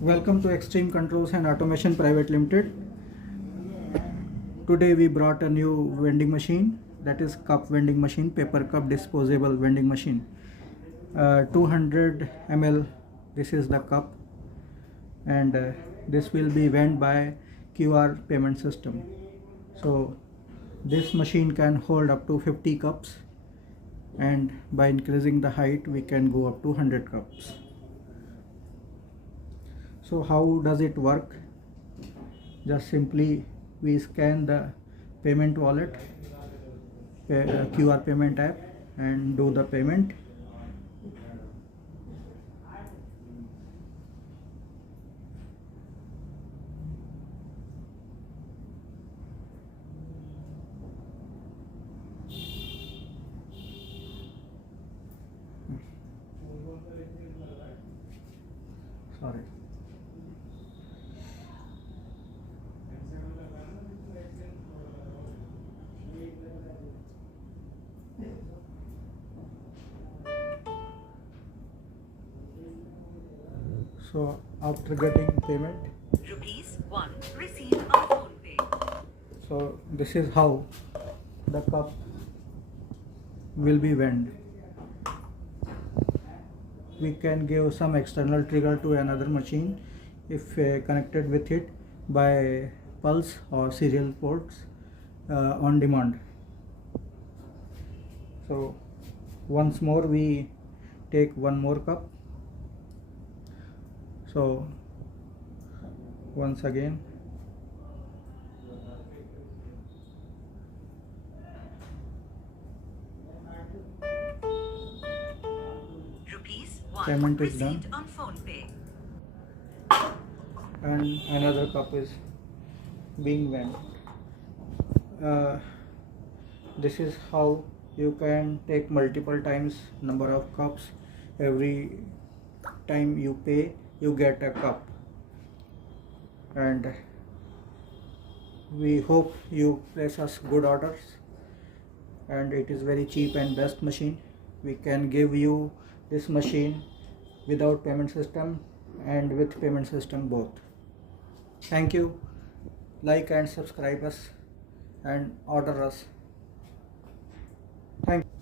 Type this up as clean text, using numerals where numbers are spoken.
Welcome to Extreme Controls and Automation Private Limited. Today we brought a new vending machine, that is cup vending machine, paper cup disposable vending machine. 200 ml, this is the cup, and this will be vend by QR payment system. So this machine can hold up to 50 cups, and by increasing the height we can go up to 100 cups. So how does it work? Just simply we scan the payment wallet, QR payment app, and do the payment. Sorry. So after getting payment, ₹1 received on phone pay. so this is how the cup will be vend. We can give some external trigger to another machine if connected with it by pulse or serial ports on demand. So once more we take one more cup. So once again ₹1 payment is done, received on phone pay. and another cup is being vent. This is how you can take multiple times number of cups. Every time you pay you get a cup, and we hope you place us good orders, and it is very cheap and best machine. We can give you this machine without payment system and with payment system both. Thank you. Like and subscribe us and order us. Thank you.